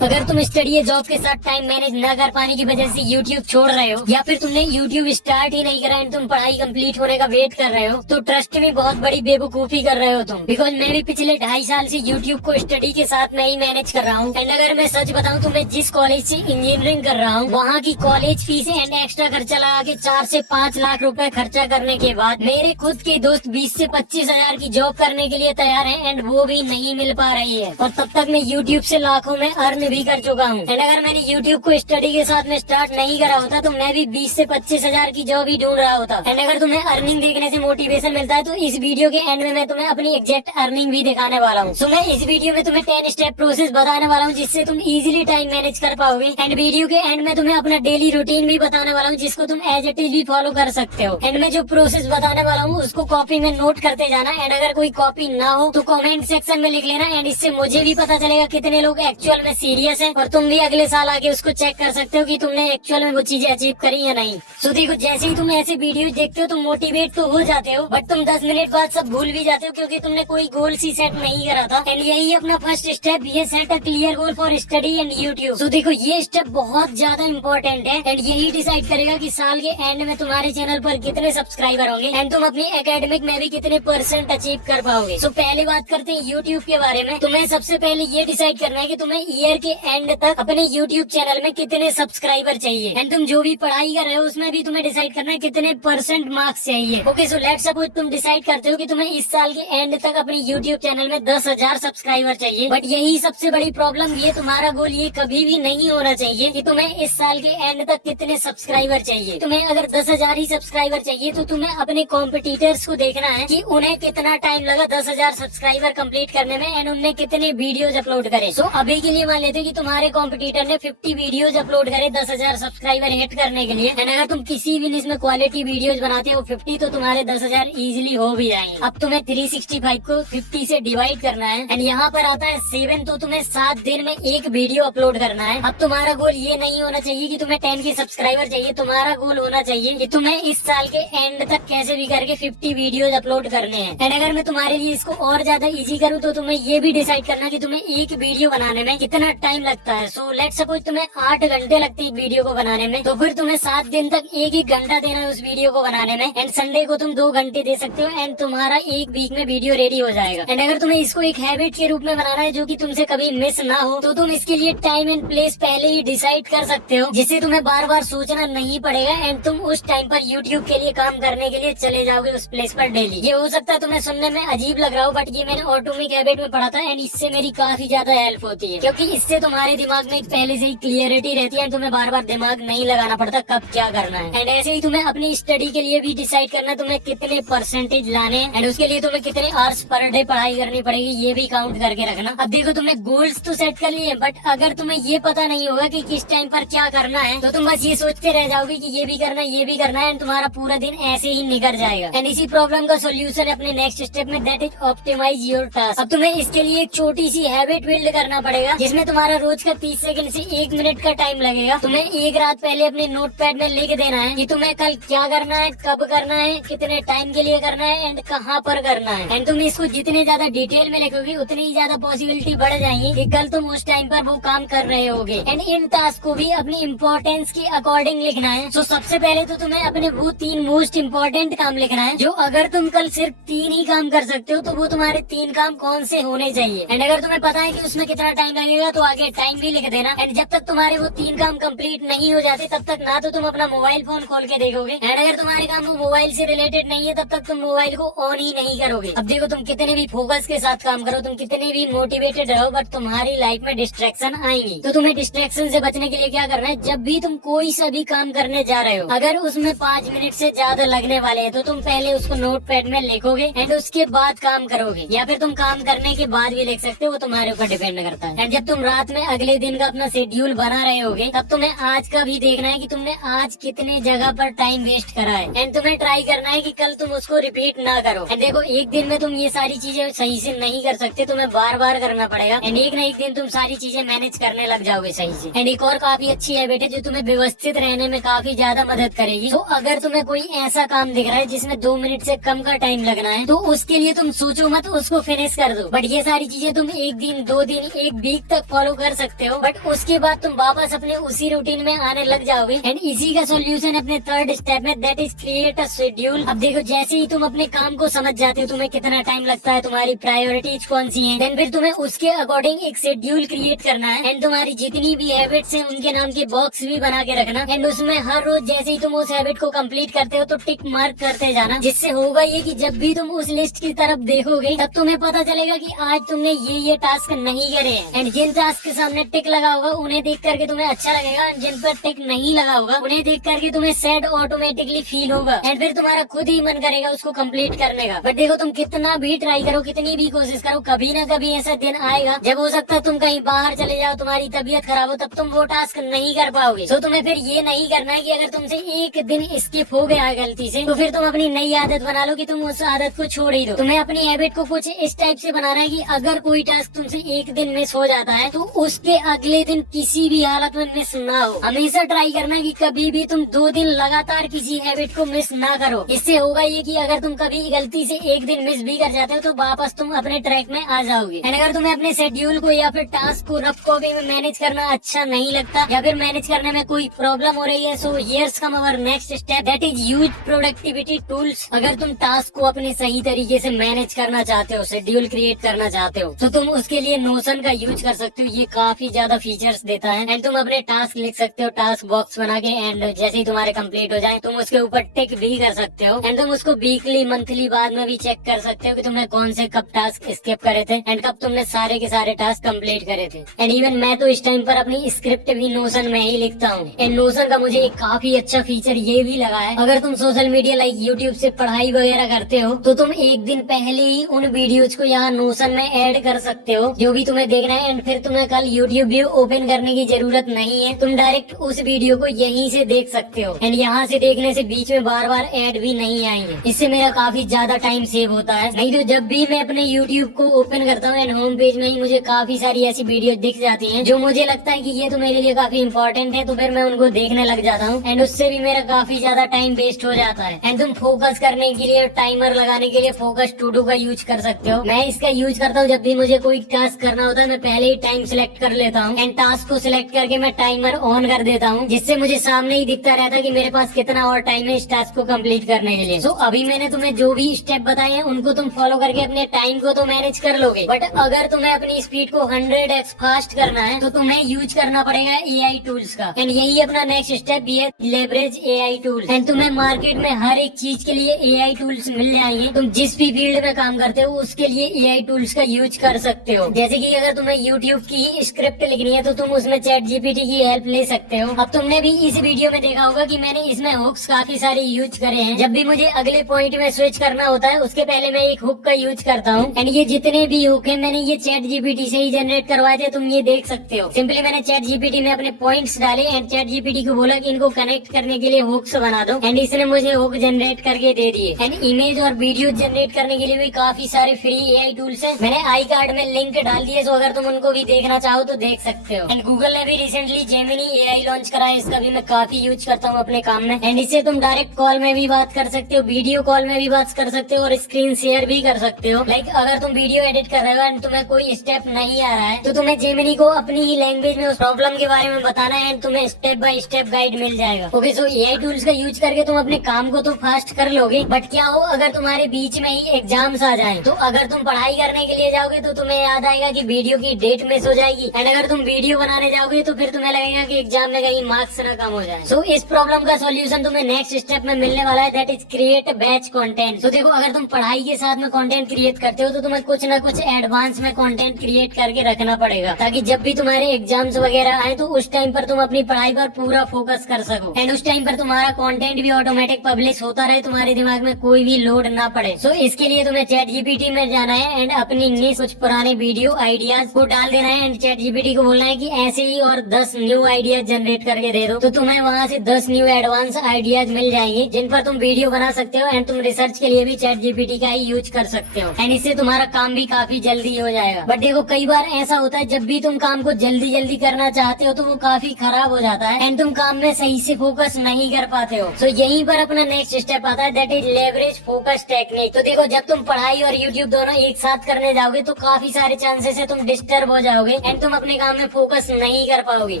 अगर तुम स्टडी या जॉब के साथ टाइम मैनेज न कर पाने की वजह से यूट्यूब छोड़ रहे हो या फिर तुमने यूट्यूब स्टार्ट ही नहीं करा एंड तुम पढ़ाई कंप्लीट होने का वेट कर रहे हो तो ट्रस्ट में बहुत बड़ी बेवकूफी कर रहे हो तुम। बिकॉज मैं भी पिछले 2.5 साल से यूट्यूब को स्टडी के साथ मैं ही मैनेज कर रहा हूँ। एंड अगर मैं सच बताऊँ तो मैं जिस कॉलेज से इंजीनियरिंग कर रहा हूँ वहाँ की कॉलेज फीस एंड एक्स्ट्रा खर्चा लगा के 4 से 5 लाख रुपए खर्चा करने के बाद मेरे खुद के दोस्त 20 से 25 हजार की जॉब करने के लिए तैयार है एंड वो भी नहीं मिल पा रही है। और तब तक मैं यूट्यूब से लाखों में अर्न भी कर चुका हूँ। एंड अगर मैंने यूट्यूब को स्टडी के साथ में स्टार्ट नहीं करा होता तो मैं भी 20 से 25 हजार की जॉब ही ढूंढ रहा होता। एंड अगर तुम्हें अर्निंग देखने से मोटिवेशन मिलता है तो इस वीडियो के एंड में मैं तुम्हें अपनी एग्जैक्ट अर्निंग भी दिखाने वाला हूँ। सो मैं इस वीडियो में तुम्हें 10 स्टेप प्रोसेस बताने वाला हूँ जिससे तुम इजीली टाइम मैनेज कर पाओगे। एंड वीडियो के एंड में तुम्हें अपना डेली रूटीन भी बताने वाला हूँ जिसको तुम एज इट इज भी फॉलो कर सकते हो। एंड मैं जो प्रोसेस बताने वाला हूँ उसको कॉपी में नोट करते जाना। एंड अगर कोई कॉपी ना हो तो कमेंट सेक्शन में लिख लेना। एंड इससे मुझे भी पता चलेगा कितने लोग एक्चुअल में सीरियस हैं और तुम भी अगले साल आके उसको चेक कर सकते हो कि तुमने एक्चुअल में वो चीजें अचीव करी या नहीं। सो देखो, जैसे ही तुम ऐसे वीडियो देखते हो तुम मोटिवेट तो हो जाते हो बट तुम 10 मिनट बाद सब भूल भी जाते हो क्योंकि तुमने कोई गोल सी सेट नहीं करा था। एंड यही अपना फर्स्ट स्टेप, ये set a clear goal for study and YouTube. So देखो, ये स्टेप बहुत ज्यादा इम्पोर्टेंट है एंड यही डिसाइड करेगा कि साल के एंड में तुम्हारे चैनल पर कितने सब्सक्राइबर होंगे एंड तुम अपनी एकेडमिक में भी कितने % अचीव कर पाओगे। सो पहले बात करते हैं यूट्यूब के बारे में। तुम्हें सबसे पहले ये डिसाइड करना है कि तुम्हें ईयर के एंड तक अपने यूट्यूब चैनल में कितने सब्सक्राइबर चाहिए। एंड तुम जो भी पढ़ाई कर रहे हो उसमें भी तुम्हें डिसाइड करना है कितने % मार्क्स चाहिए। ओके, सो लेट्स सपोज तुम डिसाइड करते हो कि तुम्हें इस साल के एंड तक अपने यूट्यूब चैनल में 10,000 सब्सक्राइबर चाहिए। बट यही सबसे बड़ी प्रॉब्लम, ये तुम्हारा गोल ये कभी भी नहीं होना चाहिए कि तुम्हें इस साल के एंड तक कितने सब्सक्राइबर चाहिए। तुम्हें अगर 10,000 ही सब्सक्राइबर चाहिए तो तुम्हें अपने कॉम्पिटिटर्स को देखना है कि उन्हें कितना टाइम लगा 10,000 सब्सक्राइबर कंप्लीट करने में एंड उन्हें कितने वीडियोज अपलोड करे। सो अभी के लिए मान लेते हैं कि तुम्हारे कॉम्पिटिटर ने 50 वीडियोज अपलोड करे 10,000 सब्सक्राइबर हिट करने के लिए। एंड अगर तुम किसी भी इसमें क्वालिटी वीडियोज बनाते हो 50 तो तुम्हारे 10,000 इजीली हो भी जाएंगे। अब तुम्हें 365 को 50 से डिवाइड करना है एंड यहाँ पर आता है 7, तो तुम्हें 7 दिन में एक वीडियो अपलोड करना है। अब तुम्हारा गोल ये नहीं होना चाहिए कि तुम्हें 10 के सब्सक्राइबर चाहिए, तुम्हारा गोल होना चाहिए कि तुम्हें इस साल के एंड तक कैसे भी करके 50 वीडियोज अपलोड करने हैं। एंड अगर मैं तुम्हारे लिए इसको और ज्यादा इजी करूँ तो तुम्हें ये भी डिसाइड करना कि तुम्हें एक वीडियो बनाने में कितना टाइम लगता है। सो लेट्स सपोज तुम्हें 8 घंटे लगते हैं वीडियो को बनाने में, तो फिर तुम्हें 7 दिन तक एक घंटा देना है उस वीडियो को बनाने में। एंड संडे को तुम 2 घंटे दे सकते हो एंड तुम्हारा एक वीक में वीडियो रेडी हो जाएगा। एंड अगर तुम्हें इसको एक हैबिट के रूप में बनाना है जो कि तुमसे कभी मिस ना हो तो तुम इसके लिए टाइम एंड प्लेस पहले ही डिसाइड कर सकते हो जिससे तुम्हें बार बार सोचना नहीं पड़ेगा एंड तुम उस टाइम पर यूट्यूब के लिए काम करने के लिए चले जाओगे उस प्लेस पर डेली। ये हो सकता है तुम्हें सुनने में अजीब लग रहा हो बट ये मैंने ऑटोमिक हैबिट में पढ़ा था एंड इससे मेरी काफी ज्यादा हेल्प होती है क्योंकि इससे तुम्हारे दिमाग में पहले से ही क्लियरिटी रहती है। तुम्हें बार बार दिमाग नहीं लगाना पड़ता कब क्या करना है। एंड ऐसे ही तुम्हें अपनी स्टडी के लिए भी डिसाइड करना तुम्हें कितने % लाने एंड उसके लिए तुम्हें कितने आवर्स पर डे पढ़ाई करनी पड़ेगी ये भी काउंट करके रखना। अब देखो, तुमने गोल्स तो सेट कर लिए बट अगर तुम्हें ये पता नहीं होगा कि किस टाइम पर क्या करना है तो तुम बस ये सोचते रह जाओगे कि ये भी करना है ये भी करना है एंड तुम्हारा पूरा दिन ऐसे ही निकल जाएगा। एंड इसी प्रॉब्लम का सोल्यूशन है अपने नेक्स्ट स्टेप में, that is optimise your task. अब तुम्हें इसके लिए एक छोटी सी हैबिट बिल्ड करना पड़ेगा जिसमें तुम्हारा रोज का 30 सेकंड से 1 मिनट का टाइम लगेगा। तुम्हें एक रात पहले अपने नोटपैड में लिख देना है कि तुम्हें कल क्या करना है, कब करना है, कितने टाइम के लिए करना है एंड कहाँ पर करना है। एंड तुम इसको जितने ज्यादा डिटेल में लिखोगे उतनी ही ज्यादा पॉसिबिलिटी बढ़ जाएगी कि कल तुम उस टाइम पर वो काम कर रहे होगे। एंड इन टास्क को भी अपनी इम्पोर्टेंस के अकॉर्डिंग लिखना है। सो सबसे पहले तो तुम्हें अपने वो 3 मोस्ट इम्पोर्टेंट काम लिखना है जो अगर तुम कल सिर्फ 3 ही काम कर सकते हो तो वो तुम्हारे 3 काम कौन से होने चाहिए। एंड अगर तुम्हें पता है कि उसमें कितना टाइम लगेगा तो आगे टाइम भी लिख देना। एंड जब तक तुम्हारे वो 3 काम कंप्लीट नहीं हो जाते तब तक ना तो तुम अपना मोबाइल फोन खोल के देखोगे एंड अगर तुम्हारे काम वो मोबाइल से रिलेटेड नहीं है तब तक तुम मोबाइल को ऑन ही नहीं करोगे। अब देखो, तुम कितने भी फोकस के साथ काम करो, तुम कितने भी मोटिवेटेड रहो बट तुम्हारी लाइफ में डिस्ट्रैक्शन आएंगी। तो तुम्हें डिस्ट्रैक्शन से बचने के लिए क्या करना है, जब भी तुम कोई सा भी काम करने जा रहे हो अगर उसमें 5 मिनट से ज्यादा लगने वाले हैं तो तुम पहले उसको नोटपैड में लिखोगे एंड उसके बाद काम करोगे या फिर तुम काम करने के बाद भी लिख सकते हो, वो तुम्हारे ऊपर डिपेंड करता है। एंड जब तुम रात में अगले दिन का अपना शेड्यूल बना रहे होगे तब तुम्हें आज का भी देखना है कि तुमने आज कितने जगह पर टाइम वेस्ट करा है एंड तुम्हें ट्राई करना है कि कल तुम उसको रिपीट ना करो। एंड देखो, एक दिन में तुम ये सारी चीजें सही से नहीं कर सकते, तुम्हें बार बार करना पड़ेगा एंड एक न एक दिन तुम सारी चीजें मैनेज करने लग जाओगे सही से। एंड एक और काफी अच्छी हैबिट है जो तुम्हें व्यवस्थित रहने में काफी ज्यादा मदद करेगी। तो अगर तुम्हें कोई ऐसा काम दिख रहा है जिसमें 2 मिनट से कम का टाइम लगना है तो उसके लिए तुम सोचो मत, उसको फिनिश कर दो। बट ये सारी चीजें तुम 1 दिन 2 दिन 1 वीक तक फॉलो फॉलो कर सकते हो, बट उसके बाद तुम वापस अपने उसी रूटीन में आने लग जाओगे। एंड इसी का सोल्यूशन अपने थर्ड स्टेप में, that is create a schedule. अब देखो जैसे ही तुम अपने काम को समझ जाते हो, तुम्हें कितना टाइम लगता है, तुम्हारी प्रायोरिटीज कौन सी हैं, देन फिर तुम्हें उसके अकॉर्डिंग एक शेड्यूल क्रिएट करना है। एंड तुम्हारी जितनी भी हैबिट्स हैं उनके नाम के बॉक्स भी बना के रखना। एंड उसमें हर रोज जैसे ही तुम उस हैबिट को कंप्लीट करते हो तो टिक मार्क करते जाना, जिससे होगा ये कि जब भी तुम उस लिस्ट की तरफ देखोगे तब तुम्हें पता चलेगा कि आज तुमने ये टास्क नहीं करे हैं। एंड जिन टास्क के सामने टिक लगा होगा उन्हें देख करके तुम्हें अच्छा लगेगा, एंड जिन पर टिक नहीं लगा होगा उन्हें देख करके तुम्हें सैड ऑटोमेटिकली फील होगा। एंड फिर तुम्हारा खुद ही मन करेगा उसको कंप्लीट करने का। बट देखो तुम कितना भी ट्राई करो, कितनी भी कोशिश करो, कभी ना कभी ऐसा दिन आएगा जब हो सकता है तुम कहीं बाहर चले जाओ, तुम्हारी तबीयत खराब हो, तब तुम वो टास्क नहीं कर पाओगे। तो तुम्हें फिर ये नहीं करना है कि अगर तुमसे एक दिन स्किप हो गया गलती से तो फिर तुम अपनी नई आदत बना लो कि तुम उस आदत को छोड़ ही दो। तुम्हें अपनी हैबिट को कुछ इस टाइप से बनाना है कि अगर कोई टास्क तुमसे एक दिन मिस हो जाता है तो उसके अगले दिन किसी भी हालत में मिस ना हो। हमेशा ट्राई करना कि कभी भी तुम 2 दिन लगातार किसी हैबिट को मिस ना करो। इससे होगा ये कि अगर तुम कभी गलती से एक दिन मिस भी कर जाते हो तो वापस तुम अपने ट्रैक में आ जाओगे। एंड अगर तुम्हें अपने शेड्यूल को या फिर टास्क को रफ कॉपी में मैनेज करना अच्छा नहीं लगता या फिर मैनेज करने में कोई प्रॉब्लम हो रही है, so here's come our next step, that is use productivity tools. अगर तुम टास्क को अपने सही तरीके से मैनेज करना चाहते हो, शेड्यूल क्रिएट करना चाहते हो, तो तुम उसके लिए नोशन का यूज कर सकते हो। ये काफी ज्यादा फीचर्स देता है। एंड तुम अपने टास्क लिख सकते हो टास्क बॉक्स बना के, एंड जैसे ही तुम्हारे कंप्लीट हो जाए तुम उसके ऊपर टिक भी कर सकते हो। एंड तुम उसको वीकली मंथली बाद में भी चेक कर सकते हो कि तुमने कौन से कब टास्क स्किप करे थे एंड कब तुमने सारे के सारे टास्क कंप्लीट करे थे। एंड इवन मैं तो इस टाइम पर अपनी स्क्रिप्ट भी नोशन में ही लिखता हूँ। एंड नोशन का मुझे एक काफी अच्छा फीचर ये भी लगा है, अगर तुम सोशल मीडिया लाइक यूट्यूब से पढ़ाई वगैरह करते हो तो तुम एक दिन पहले ही उन वीडियोज को यहाँ नोशन में ऐड कर सकते हो जो भी तुम्हें देखना है। एंड फिर तुम्हें कल यूट्यूब भी ओपन करने की जरूरत नहीं है, तुम डायरेक्ट उस वीडियो को यहीं से देख सकते हो। एंड यहाँ से देखने से बीच में बार बार ऐड भी नहीं आएंगे। इससे मेरा काफी ज्यादा टाइम सेव होता है। नहीं तो जब भी मैं अपने यूट्यूब को ओपन करता हूँ एंड होम पेज में ही मुझे काफी सारी ऐसी वीडियो दिख जाती हैं जो मुझे लगता है कि ये तो मेरे लिए काफी इंपॉर्टेंट है, तो फिर मैं उनको देखने लग जाता हूँ। एंड उससे भी मेरा काफी ज्यादा टाइम वेस्ट हो जाता है। एंड तुम फोकस करने के लिए, टाइमर लगाने के लिए फोकस टू डू का यूज कर सकते हो। मैं इसका यूज करता हूँ जब भी मुझे कोई टास्क करना होता है, मैं पहले ही टाइम सिलेक्ट कर लेता हूँ एंड टास्क को सिलेक्ट करके मैं टाइमर ऑन कर देता हूँ, जिससे मुझे सामने ही दिखता रहता है कि मेरे पास कितना और टाइम है इस टास्क को कंप्लीट करने के लिए। सो अभी मैंने तुम्हें जो भी स्टेप बताए हैं उनको तुम फॉलो करके अपने टाइम को तो मैनेज कर लोगे, बट अगर तुम्हें अपनी स्पीड को 100x फास्ट करना है तो तुम्हें यूज करना पड़ेगा AI टूल्स का। एंड यही अपना नेक्स्ट स्टेप भी है, लेवरेज AI टूल्स। एंड तुम्हें मार्केट में हर एक चीज के लिए AI टूल्स मिल जाएंगे। तुम जिस भी फील्ड में काम करते हो उसके लिए AI टूल्स का यूज कर सकते हो। जैसे कि अगर तुम्हें YouTube की स्क्रिप्ट लिखनी है तो तुम उसमें चैट GPT की हेल्प ले सकते हो। अब तुमने भी इस वीडियो में देखा होगा कि मैंने इसमें हुक्स काफी सारे यूज करे हैं। जब भी मुझे अगले पॉइंट में स्विच करना होता है उसके पहले मैं एक हुक का यूज करता हूँ। एंड ये जितने भी हुक है मैंने ये चैट GPT से ही जनरेट करवाए थे, तुम ये देख सकते हो। सिंपली मैंने चैट GPT में अपने पॉइंट्स डाले एंड चैट GPT को बोला कि इनको कनेक्ट करने के लिए हुक्स बना दो, एंड इसने मुझे हुक जनरेट करके दे दिए। एंड इमेज और वीडियो जनरेट करने के लिए भी काफी सारे फ्री AI टूल्स हैं। मैंने आई कार्ड में लिंक डाल दिए, सो अगर तुम उनको भी देखना चाहो तो देख सकते हो। एंड गूगल ने भी रिसेंटली जेमिनी AI लॉन्च करा है, इसका भी मैं काफी यूज करता हूँ अपने काम में। एंड इससे तुम डायरेक्ट कॉल में भी बात कर सकते हो, वीडियो कॉल में भी बात कर सकते हो और स्क्रीन शेयर भी कर सकते हो। लाइक अगर तुम वीडियो एडिट कर रहे हो एंड तुम्हें कोई स्टेप नहीं आ रहा है तो तुम्हें जेमिनी को अपनी ही लैंग्वेज में उस प्रॉब्लम के बारे में बताना है एंड तुम्हें स्टेप बाय स्टेप गाइड मिल जाएगा। ओके, सो AI टूल्स का यूज करके तुम अपने काम को तो फास्ट कर लोगे, बट क्या हो अगर तुम्हारे बीच में ही एग्जाम्स आ जाए, तो अगर तुम पढ़ाई करने के लिए जाओगे तो तुम्हें याद आएगा कि वीडियो की डेट मिस हो जाएगी। एंड अगर तुम वीडियो बनाने जाओगे तो फिर तुम्हें लगेगा कि एग्जाम में कहीं मार्क्स ना कम हो जाए। सो इस प्रॉब्लम का सोल्यूशन तुम्हें नेक्स्ट स्टेप में मिलने वाला है, that is create batch content. तो देखो अगर तुम पढ़ाई के साथ में कंटेंट क्रिएट करते हो तो तुम्हें कुछ ना कुछ एडवांस में कंटेंट क्रिएट करके रखना पड़ेगा, ताकि जब भी तुम्हारे एग्जाम्स वगैरह आए तो उस टाइम पर तुम अपनी पढ़ाई पर पूरा फोकस कर सको एंड उस टाइम पर तुम्हारा कंटेंट भी ऑटोमेटिक पब्लिश होता रहे, तुम्हारे दिमाग में कोई भी लोड ना पड़े। सो इसके लिए तुम्हें चैट GPT में जाना है एंड अपनी कुछ पुराने वीडियो आइडियाज को डाल देना है एंड चैट GPT को बोलना है कि ऐसे ही और 10 न्यू आइडियाज जनरेट करके दे दो, तो तुम्हें वहाँ से 10 न्यू एडवांस आइडियाज मिल जाएंगे जिन पर तुम वीडियो बना सकते हो। एंड तुम रिसर्च के लिए भी चैट GPT का ही यूज कर सकते हो एंड इससे तुम्हारा काम भी काफी जल्दी हो जाएगा। बट देखो कई बार ऐसा होता है जब भी तुम काम को जल्दी जल्दी करना चाहते हो तो वो काफी खराब हो जाता है एंड तुम काम में सही से फोकस नहीं कर पाते हो। सो यहीं पर अपना नेक्स्ट स्टेप आता है, that is leverage focus technique. तो देखो जब तुम पढ़ाई और यूट्यूब दोनों एक साथ करने जाओगे तो काफी सारे चांसेस है तुम डिस्टर्ब हो जाओगे एंड तुम अपने काम में फोकस नहीं कर पाओगे।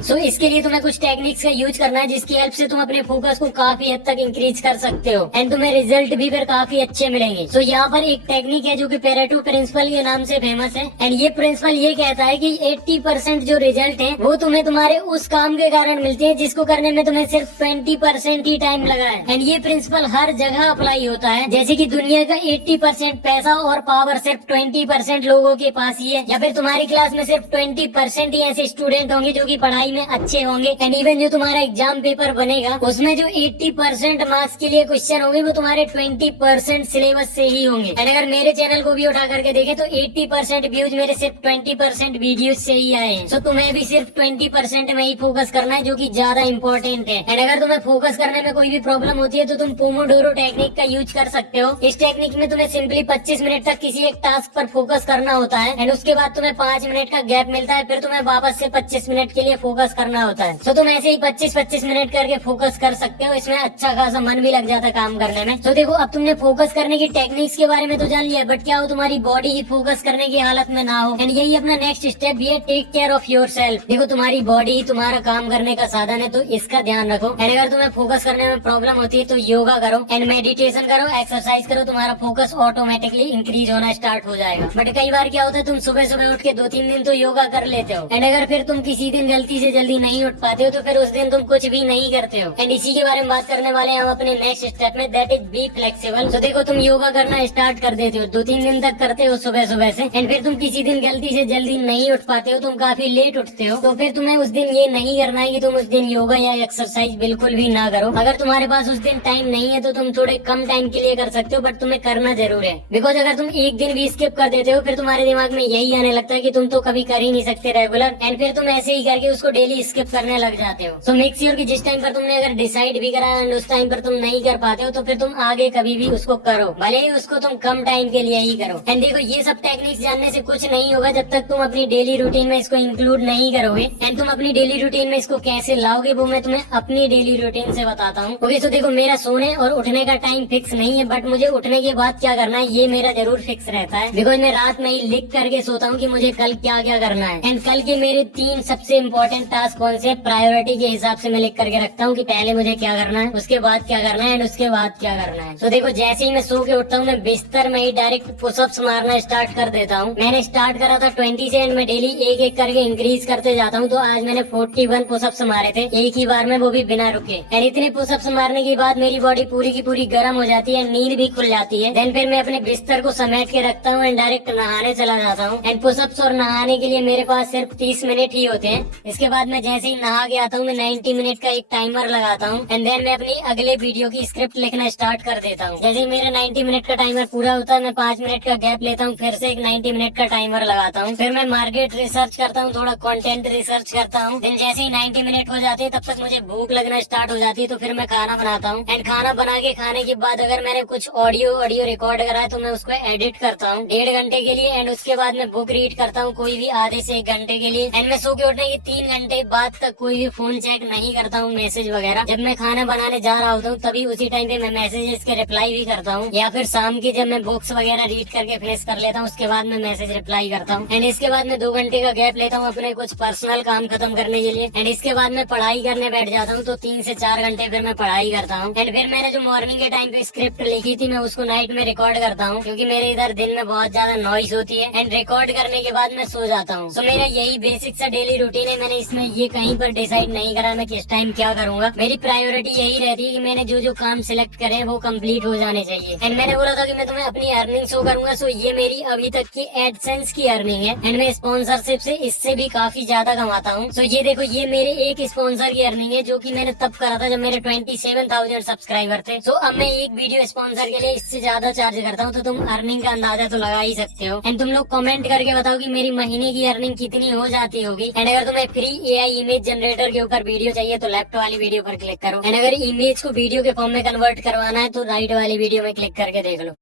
सो इसके लिए तुम्हें कुछ टेक्निक्स का यूज करना है जिसकी हेल्प से तुम अपने फोकस को काफी हद तक इंक्रीज कर सकते हो एंड तुम्हें रिजल्ट भी फिर काफी अच्छे मिलेंगे। सो यहाँ पर एक टेक्निक है जो कि पेरेटो प्रिंसिपल के नाम से फेमस है एंड ये प्रिंसिपल ये कहता है कि 80% जो रिजल्ट है वो तुम्हें तुम्हारे उस काम के कारण मिलते हैं जिसको करने में तुम्हें सिर्फ 20% ही टाइम लगा है। एंड ये प्रिंसिपल हर जगह अप्लाई होता है, जैसे कि दुनिया का 80% पैसा और पावर सिर्फ 20% लोगों के पास ही है, या फिर तुम्हारी क्लास में सिर्फ 20% ही ऐसे स्टूडेंट होंगे जो कि पढ़ाई में अच्छे होंगे। एंड इवन जो तुम्हारा एग्जाम पेपर बनेगा उसमें जो 80% मार्क्स के लिए क्वेश्चन होंगे वो तुम्हारे 20% सिलेबस से ही होंगे। एंड अगर मेरे चैनल को भी उठा करके देखे तो 80% व्यूज मेरे सिर्फ 20% वीडियो से ही आए हैं। सो तुम्हें भी सिर्फ 20% में ही फोकस करना है जो कि ज्यादा इंपॉर्टेंट है। एंड अगर तुम्हें फोकस करने में कोई भी प्रॉब्लम होती है तो तुम पोमोडोरो टेक्निक का यूज कर सकते हो। इस टेक्निक में तुम्हें सिंपली 25 मिनट तक किसी एक टास्क पर फोकस करना होता है एंड उसके बाद तुम्हें 5 मिनट का गैप मिलता है, फिर तुम्हें वापस से 25 मिनट के लिए फोकस करना होता है। सो तुम ऐसे ही 25-25 मिनट करके फोकस कर सकते हो। इसमें अच्छा खासा मन भी लग जाता है काम करने में। तो देखो अब तुमने फोकस करने की टेक्निक्स के बारे में तो जान लिया, बट क्या हो तुम्हारी बॉडी ही फोकस करने की हालत में ना हो। एंड यही अपना नेक्स्ट स्टेप भी है, take care of your self. देखो तुम्हारी बॉडी ही तुम्हारा काम करने का साधन है तो इसका ध्यान रखो। एंड अगर तुम्हें फोकस करने में प्रॉब्लम होती है तो योगा करो एंड मेडिटेशन करो, एक्सरसाइज करो, तुम्हारा फोकस ऑटोमेटिकली इंक्रीज होना स्टार्ट हो जाएगा। बट कई बार क्या होता है तुम सुबह सुबह उठ के 2-3 दिन तो योगा कर लेते हो एंड अगर फिर तुम किसी दिन गलती से जल्दी नहीं उठ पाते हो तो फिर उस दिन तुम कुछ भी नहीं करते हो। एंड इसी के बारे में बात करने वाले हैं हम अपने नेक्स्ट स्टेप में, दैट इज बी फ्लेक्सिबल। तो देखो तुम योगा करना स्टार्ट कर देते हो, 2-3 दिन तक करते हो सुबह सुबह से एंड फिर तुम किसी दिन गलती से जल्दी नहीं उठ पाते हो, तुम काफी लेट उठते हो, तो फिर तुम्हें उस दिन ये नहीं करना है कि तुम उस दिन योगा या एक्सरसाइज बिल्कुल भी ना करो। अगर तुम्हारे पास उस दिन टाइम नहीं है तो तुम थोड़े कम टाइम के लिए कर सकते हो, बट तुम्हें करना जरूर है। बिकॉज अगर तुम एक दिन भी स्किप कर देते हो फिर तुम्हारे दिमाग में यही आने लगता है कि तुम तो कभी कर ही नहीं सकते रेगुलर, एंड फिर तुम ऐसे ही करके उसको डेली स्किप करने लग जाते हो। सो मेक श्योर कि जिस टाइम पर तुमने अगर डिसाइड भी करा एंड उस टाइम पर तुम नहीं कर पाते हो तो फिर तुम आगे कभी भी उसको करो, भले ही उसको तुम कम टाइम के लिए ही करो। एंड देखो ये सब टेक्निक्स जानने से कुछ नहीं होगा जब तक तुम अपनी डेली रूटीन में इसको इंक्लूड नहीं करोगे। एंड तुम अपनी डेली रूटीन में इसको कैसे लाओगे वो मैं तुम्हें अपनी डेली रूटीन से बताता हूँ। ओके सो देखो मेरा सोने और उठने का टाइम फिक्स नहीं है, बट मुझे उठने के बाद क्या करना है ये मेरा जरूर फिक्स रहता है। बिकॉज मैं रात में ही लिख करके सोता हूँ कि मुझे कल क्या क्या करना है एंड कल के मेरे 3 सबसे इम्पोर्टेंट टास्क कौन से प्रायोरिटी के हिसाब से मैं लिख करके रखता हूँ कि पहले मुझे क्या करना है, उसके बाद क्या करना है एंड उसके बाद क्या करना है। तो देखो जैसे ही मैं सो के उठता हूँ मैं बिस्तर में ही डायरेक्ट पुशअप्स मारना स्टार्ट कर देता हूँ। मैंने स्टार्ट करा था 20 से एंड मैं डेली एक एक करके इंक्रीज करते जाता हूँ। तो आज मैंने 41 पुशअप्स मारे थे एक ही बार में, वो भी बिना रुके। एंड इतने पुशअप्स मारने के बाद मेरी बॉडी पूरी की पूरी गर्म हो जाती है, नींद भी खुल जाती है। देन फिर मैं अपने बिस्तर को समेट के रखता हूँ एंड डायरेक्ट नहाने चला जाता हूँ। एंड पुशअप्स और नहाने के लिए मेरे पास सिर्फ 30 मिनट ही होते हैं। इसके बाद मैं जैसे ही नहा के आता हूँ मैं 90 मिनट का एक टाइमर लगाता हूँ एंड देन मैं अपनी अगले वीडियो की स्क्रिप्ट लिखना स्टार्ट कर देता हूँ। जैसे ही मेरा 90 मिनट का टाइमर पूरा होता है मैं 5 मिनट का गैप लेता हूँ, फिर से एक 90 मिनट का टाइमर लगाता हूँ। फिर मैं मार्केट रिसर्च करता हूँ, थोड़ा कंटेंट रिसर्च करता हूँ। देन जैसे ही 90 मिनट हो जाते हैं तब तक मुझे भूख लगना स्टार्ट हो जाती है, तो फिर मैं खाना बनाता हूँ। एंड खाना बना के खाने के बाद अगर मैंने कुछ ऑडियो रिकॉर्ड करा है तो मैं उसको एडिट करता हूँ 1.5 घंटे के लिए। एंड उसके बाद मैं बुक रीड करता हूँ कोई भी आधे से 1 घंटे के लिए। एंड मैं सो के उठने के 3 घंटे बाद तक कोई भी फोन चेक नहीं करता हूँ, मैसेज वगैरह। जब मैं खाना बनाने जा रहा होता हूँ तभी उसी टाइम पे मैं मैसेजेस के रिप्लाई भी करता हूँ, या फिर शाम की जब मैं बुक्स वगैरह रीड करके फिनिश कर लेता हूँ उसके बाद मैं मैसेज रिप्लाई करता हूँ। एंड इसके बाद मैं 2 घंटे का गैप लेता हूँ अपने कुछ पर्सनल काम खत्म करने के लिए। एंड इसके बाद मैं पढ़ाई करने बैठ जाता हूँ, तो 3 से 4 घंटे फिर मैं पढ़ाई करता हूँ। एंड फिर मैंने जो मॉर्निंग के टाइम पे स्क्रिप्ट लिखी थी मैं उसको नाइट में रिकॉर्ड करता हूँ, क्योंकि मेरे इधर दिन में बहुत ज्यादा नॉइस होती है। एंड रिकॉर्ड करने के बाद मैं सो जाता हूँ। तो मेरा यही बेसिक सा डेली रूटीन है। मैंने इसमें ये कहीं पर डिसाइड नहीं करा मैं किस टाइम क्या करूंगा। मेरी प्रायोरिटी यही रहती है कि मैंने जो जो काम सिलेक्ट करे वो कंप्लीट हो जाने चाहिए। एंड मैंने बोला था कि मैं तुम्हें अपनी अर्निंग शो करूंगा, सो ये मेरी अभी तक की एडसेंस की अर्निंग है। एंड मैं स्पॉन्सरशिप से इससे भी काफी ज्यादा कमाता हूँ। सो ये देखो ये मेरे एक स्पॉन्सर की अर्निंग है जो कि मैंने तब करा था जब मेरे 27,000 सब्सक्राइबर थे। सो अब मैं एक वीडियो स्पॉन्सर के लिए इससे ज्यादा चार्ज करता हूँ, तो तुम अर्निंग का अंदाजा तो लगा ही सकते हो। एंड तुम लोग कमेंट करके बताओ कि मेरी महीने की अर्निंग कितनी हो जाती होगी। एंड अगर तुम्हें फ्री AI इमेज जनरेटर के ऊपर वीडियो चाहिए तो लेफ्ट वाली वीडियो पर क्लिक करो। एंड अगर इमेज को वीडियो के फॉर्म में कन्वर्ट करवाना है तो राइट वाली वीडियो में क्लिक करके देख लो।